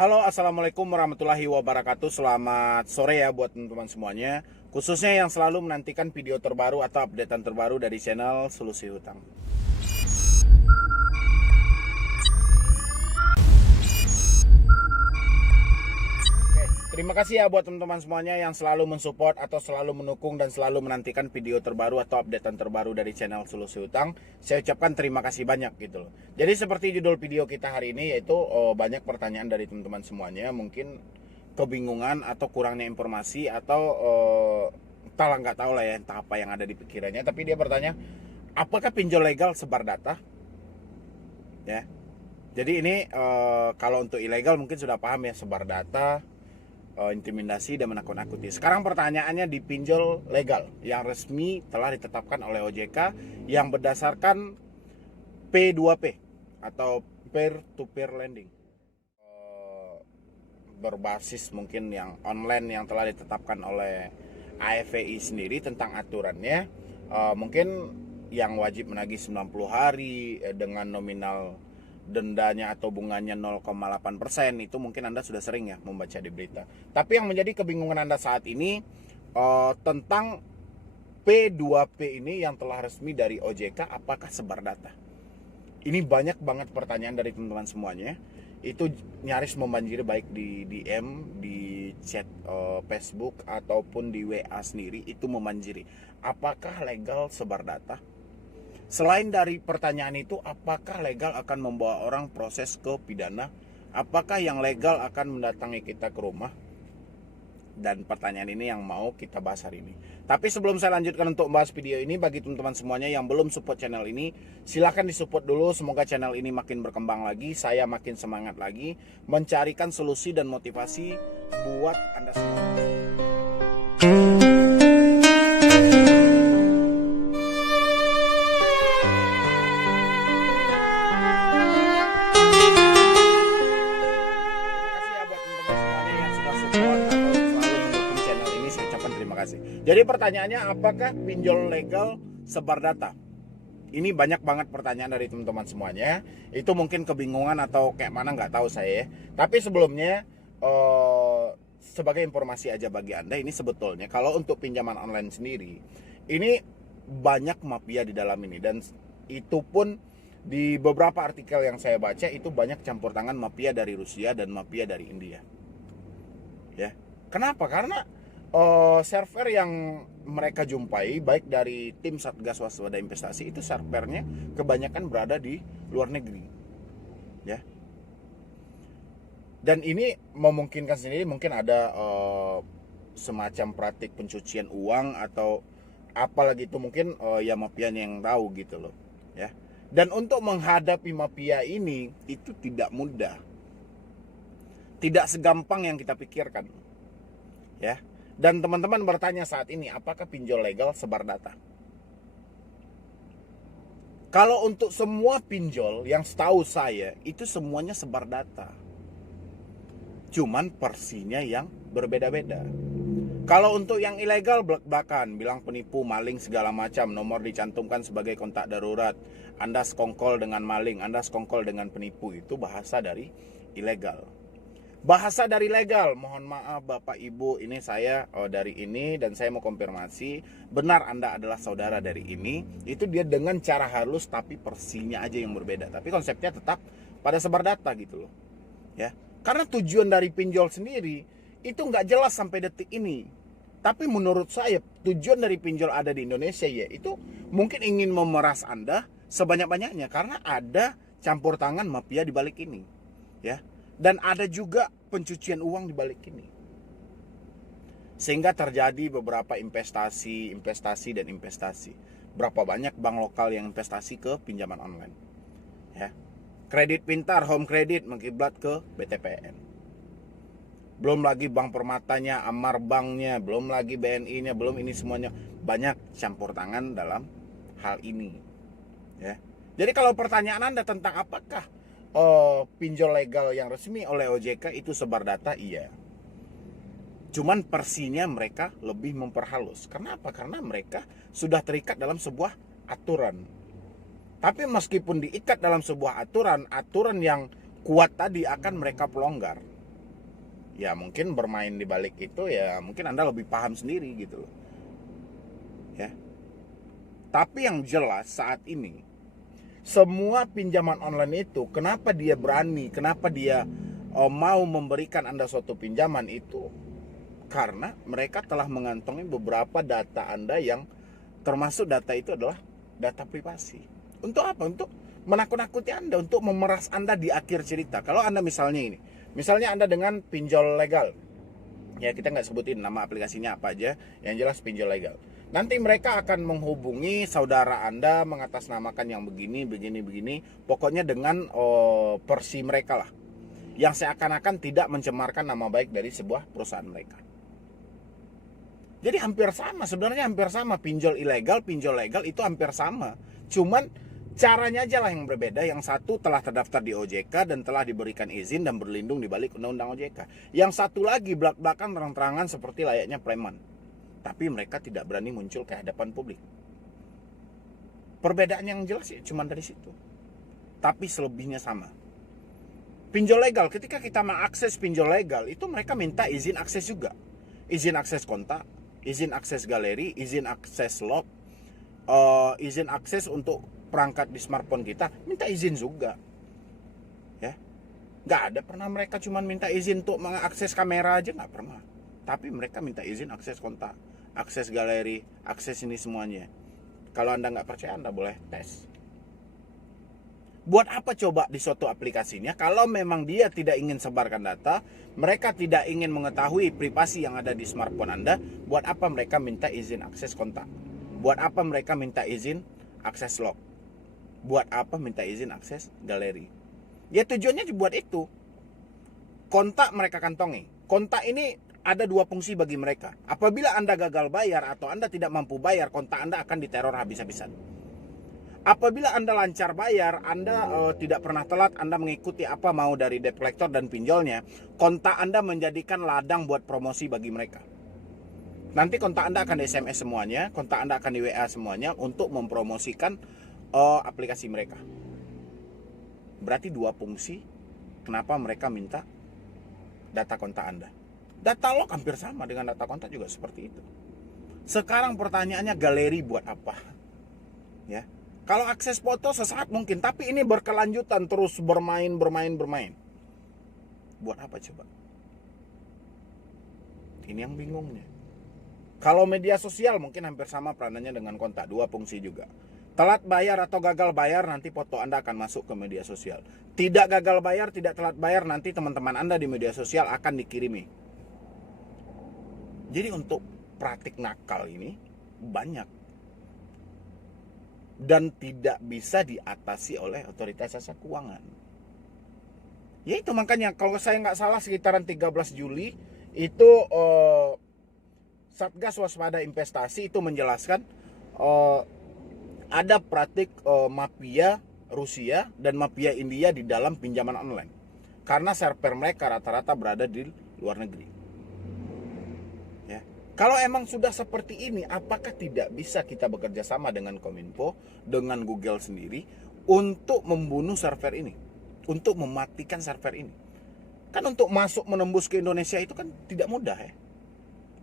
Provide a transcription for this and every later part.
Halo, assalamualaikum warahmatullahi wabarakatuh. Selamat sore ya buat teman-teman semuanya. Khususnya yang selalu menantikan video terbaru atau updatean terbaru dari channel Solusi Hutang. Oke, terima kasih ya buat teman-teman semuanya yang selalu mensupport atau selalu mendukung dan selalu menantikan video terbaru atau updatean terbaru dari channel Solusi Hutang. Saya ucapkan terima kasih banyak gitu loh. Jadi seperti judul video kita hari ini yaitu banyak pertanyaan dari teman-teman semuanya, mungkin kebingungan atau kurangnya informasi atau entahlah, nggak tahu lah ya, entah apa yang ada di pikirannya, tapi dia bertanya, apakah pinjol legal sebar data? Ya. Jadi ini kalau untuk ilegal mungkin sudah paham ya, sebar data, intimidasi dan menakut-nakuti. Sekarang pertanyaannya di pinjol legal yang resmi telah ditetapkan oleh OJK yang berdasarkan P2P atau peer to peer lending. Berbasis mungkin yang online yang telah ditetapkan oleh AFVI sendiri tentang aturannya, mungkin yang wajib menagih 90 hari dengan nominal dendanya atau bunganya 0,8%, itu mungkin Anda sudah sering ya membaca di berita. Tapi yang menjadi kebingungan Anda saat ini tentang P2P ini yang telah resmi dari OJK, apakah sebar data? Ini banyak banget pertanyaan dari teman-teman semuanya. Itu nyaris membanjiri baik di DM, di chat Facebook ataupun di WA sendiri, itu membanjiri. Apakah legal sebar data? Selain dari pertanyaan itu, apakah legal akan membawa orang proses ke pidana? Apakah yang legal akan mendatangi kita ke rumah? Dan pertanyaan ini yang mau kita bahas hari ini. Tapi sebelum saya lanjutkan untuk membahas video ini, bagi teman-teman semuanya yang belum support channel ini, silahkan disupport dulu. Semoga channel ini makin berkembang lagi, saya makin semangat lagi mencarikan solusi dan motivasi buat Anda semua. Jadi pertanyaannya, apakah pinjol legal sebar data? Ini banyak banget pertanyaan dari teman-teman semuanya. Itu mungkin kebingungan atau kayak mana nggak tahu saya ya. Tapi sebelumnya sebagai informasi aja bagi Anda, ini sebetulnya kalau untuk pinjaman online sendiri, ini banyak mafia di dalam ini. Dan itu pun di beberapa artikel yang saya baca, itu banyak campur tangan mafia dari Rusia dan mafia dari India. Ya, kenapa? Karena server yang mereka jumpai baik dari tim Satgas Waspada Investasi itu servernya kebanyakan berada di luar negeri, ya. Dan ini memungkinkan sendiri mungkin ada semacam praktik pencucian uang atau apalagi itu, mungkin ya mafianya yang tahu gitu loh, ya. Dan untuk menghadapi mafia ini itu tidak mudah, tidak segampang yang kita pikirkan, ya. Dan teman-teman bertanya saat ini, apakah pinjol legal sebar data? Kalau untuk semua pinjol yang setahu saya, itu semuanya sebar data. Cuman versinya yang berbeda-beda. Kalau untuk yang ilegal, belak-belakan, bilang penipu, maling, segala macam, nomor dicantumkan sebagai kontak darurat, Anda sekongkol dengan maling, Anda sekongkol dengan penipu, itu bahasa dari ilegal. Bahasa dari legal, mohon maaf Bapak Ibu, ini saya dari ini dan saya mau konfirmasi benar Anda adalah saudara dari ini. Itu dia dengan cara halus tapi versinya aja yang berbeda. Tapi konsepnya tetap pada sebar data gitu loh, ya. Karena tujuan dari pinjol sendiri itu nggak jelas sampai detik ini. Tapi menurut saya tujuan dari pinjol ada di Indonesia yaitu mungkin ingin memeras Anda sebanyak-banyaknya, karena ada campur tangan mafia di balik ini, ya. Dan ada juga pencucian uang di balik ini. Sehingga terjadi beberapa investasi. Berapa banyak bank lokal yang investasi ke pinjaman online, ya. Kredit Pintar, Home Credit mengkiblat ke BTPN. Belum lagi Bank Permatanya, Amar Banknya, belum lagi BNI-nya, belum ini semuanya. Banyak campur tangan dalam hal ini, ya. Jadi kalau pertanyaan Anda tentang apakah pinjol legal yang resmi oleh OJK itu sebar data, iya. Cuman versinya mereka lebih memperhalus. Kenapa? Karena mereka sudah terikat dalam sebuah aturan. Tapi meskipun diikat dalam sebuah aturan yang kuat tadi akan mereka pelonggar. Ya mungkin bermain di balik itu ya mungkin Anda lebih paham sendiri gitu loh. Ya. Tapi yang jelas saat ini semua pinjaman online itu kenapa dia berani, kenapa dia mau memberikan Anda suatu pinjaman itu karena mereka telah mengantongi beberapa data Anda yang termasuk data itu adalah data privasi. Untuk apa? Untuk menakut-nakuti Anda, untuk memeras Anda di akhir cerita. Kalau Anda misalnya Anda dengan pinjol legal, ya kita nggak sebutin nama aplikasinya apa aja, yang jelas pinjol legal. Nanti mereka akan menghubungi saudara Anda mengatasnamakan yang begini, pokoknya dengan versi mereka lah, yang seakan-akan tidak mencemarkan nama baik dari sebuah perusahaan mereka. Jadi sebenarnya hampir sama, pinjol ilegal, pinjol legal itu hampir sama. Cuman caranya aja lah yang berbeda. Yang satu telah terdaftar di OJK dan telah diberikan izin dan berlindung di balik undang-undang OJK. Yang satu lagi belak-belakan terang-terangan seperti layaknya preman. Tapi mereka tidak berani muncul ke hadapan publik. Perbedaan yang jelas ya cuma dari situ. Tapi selebihnya sama. Pinjol legal, ketika kita mengakses pinjol legal, itu mereka minta izin akses juga. Izin akses kontak, izin akses galeri, izin akses log, izin akses untuk perangkat di smartphone kita, minta izin juga. Ya, nggak ada pernah mereka cuma minta izin untuk mengakses kamera aja, nggak pernah. Tapi mereka minta izin akses kontak, akses galeri, akses ini semuanya. Kalau Anda nggak percaya, Anda boleh tes. Buat apa coba di suatu aplikasinya kalau memang dia tidak ingin sebarkan data, mereka tidak ingin mengetahui privasi yang ada di smartphone Anda, buat apa mereka minta izin akses kontak? Buat apa mereka minta izin akses log? Buat apa minta izin akses galeri? Ya tujuannya buat itu. Kontak mereka kantongi. Kontak ini ada dua fungsi bagi mereka. Apabila Anda gagal bayar atau Anda tidak mampu bayar, kontak Anda akan diteror habis-habisan. Apabila Anda lancar bayar, Anda tidak pernah telat, Anda mengikuti apa mau dari debt collector dan pinjolnya, kontak Anda menjadikan ladang buat promosi bagi mereka. Nanti kontak Anda akan di SMS semuanya, kontak Anda akan di WA semuanya untuk mempromosikan aplikasi mereka. Berarti dua fungsi kenapa mereka minta data kontak Anda. Data log hampir sama dengan data kontak juga seperti itu. Sekarang pertanyaannya, galeri buat apa? Ya. Kalau akses foto sesaat mungkin, tapi ini berkelanjutan terus bermain. Buat apa coba? Ini yang bingungnya. Kalau media sosial mungkin hampir sama peranannya dengan kontak, dua fungsi juga. Telat bayar atau gagal bayar, nanti foto Anda akan masuk ke media sosial. Tidak gagal bayar, tidak telat bayar, nanti teman-teman Anda di media sosial akan dikirimi. Jadi untuk praktik nakal ini banyak. Dan tidak bisa diatasi oleh otoritas jasa keuangan. Ya itu makanya kalau saya nggak salah sekitaran 13 Juli itu Satgas Waspada Investasi itu menjelaskan ada praktik mafia Rusia dan mafia India di dalam pinjaman online. Karena server mereka rata-rata berada di luar negeri. Kalau emang sudah seperti ini, apakah tidak bisa kita bekerja sama dengan Kominfo, dengan Google sendiri untuk membunuh server ini, untuk mematikan server ini? Kan untuk masuk menembus ke Indonesia itu kan tidak mudah ya.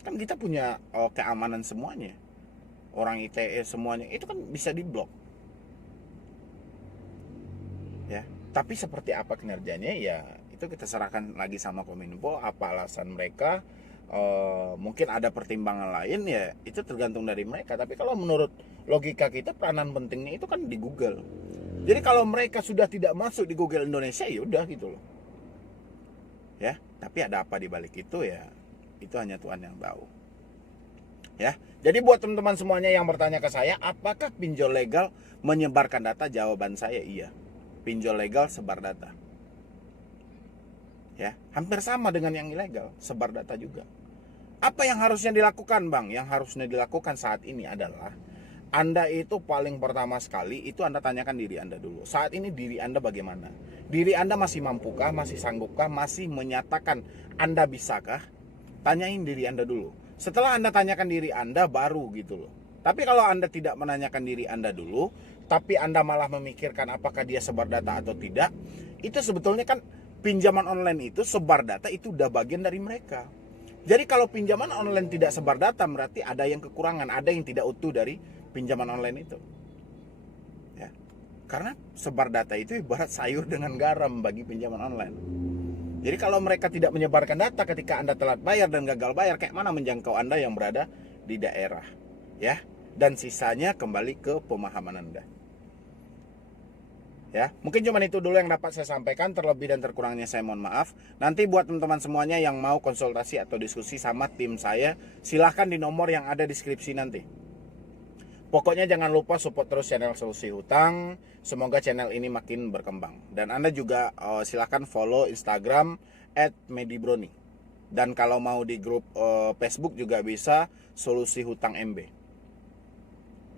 Kan kita punya keamanan semuanya, orang ITE semuanya itu kan bisa diblok. Ya, tapi seperti apa kinerjanya ya itu kita serahkan lagi sama Kominfo. Apa alasan mereka? Mungkin ada pertimbangan lain ya itu tergantung dari mereka. Tapi kalau menurut logika kita peranan pentingnya itu kan di Google. Jadi kalau mereka sudah tidak masuk di Google Indonesia ya udah gitu loh. Ya, tapi ada apa di balik itu ya itu hanya Tuhan yang tahu. Ya, jadi buat teman-teman semuanya yang bertanya ke saya, apakah pinjol legal menyebarkan data? Jawaban saya iya. Pinjol legal sebar data. Ya, hampir sama dengan yang ilegal, sebar data juga. Apa yang harusnya dilakukan, Bang? Yang harusnya dilakukan saat ini adalah Anda itu paling pertama sekali itu Anda tanyakan diri Anda dulu. Saat ini diri Anda bagaimana? Diri Anda masih mampukah, masih sanggupkah, masih menyatakan Anda bisakah? Tanyain diri Anda dulu. Setelah Anda tanyakan diri Anda baru gitu loh. Tapi kalau Anda tidak menanyakan diri Anda dulu, tapi Anda malah memikirkan apakah dia sebar data atau tidak, itu sebetulnya kan pinjaman online itu sebar data itu udah bagian dari mereka. Jadi kalau pinjaman online tidak sebar data, berarti ada yang kekurangan, ada yang tidak utuh dari pinjaman online itu. Ya. Karena sebar data itu ibarat sayur dengan garam bagi pinjaman online. Jadi kalau mereka tidak menyebarkan data ketika Anda telat bayar dan gagal bayar, kayak mana menjangkau Anda yang berada di daerah, ya? Dan sisanya kembali ke pemahaman Anda. Ya, mungkin cuma itu dulu yang dapat saya sampaikan. Terlebih dan terkurangnya saya mohon maaf. Nanti buat teman-teman semuanya yang mau konsultasi atau diskusi sama tim saya, silahkan di nomor yang ada deskripsi nanti. Pokoknya jangan lupa support terus channel Solusi Hutang. Semoga channel ini makin berkembang. Dan Anda juga silahkan follow Instagram @medibroni. Dan kalau mau di grup Facebook juga bisa, Solusi Hutang MB.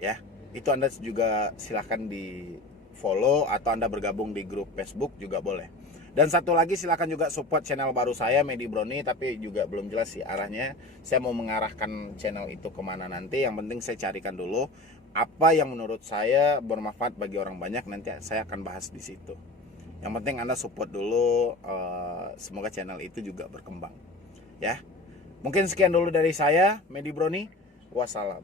Ya, itu Anda juga silahkan di follow, atau Anda bergabung di grup Facebook juga boleh. Dan satu lagi, silahkan juga support channel baru saya, Medibroni, tapi juga belum jelas sih arahnya. Saya mau mengarahkan channel itu kemana nanti. Yang penting saya carikan dulu apa yang menurut saya bermanfaat bagi orang banyak, nanti saya akan bahas di situ. Yang penting Anda support dulu, semoga channel itu juga berkembang. Ya, mungkin sekian dulu dari saya, Medibroni. Wassalam.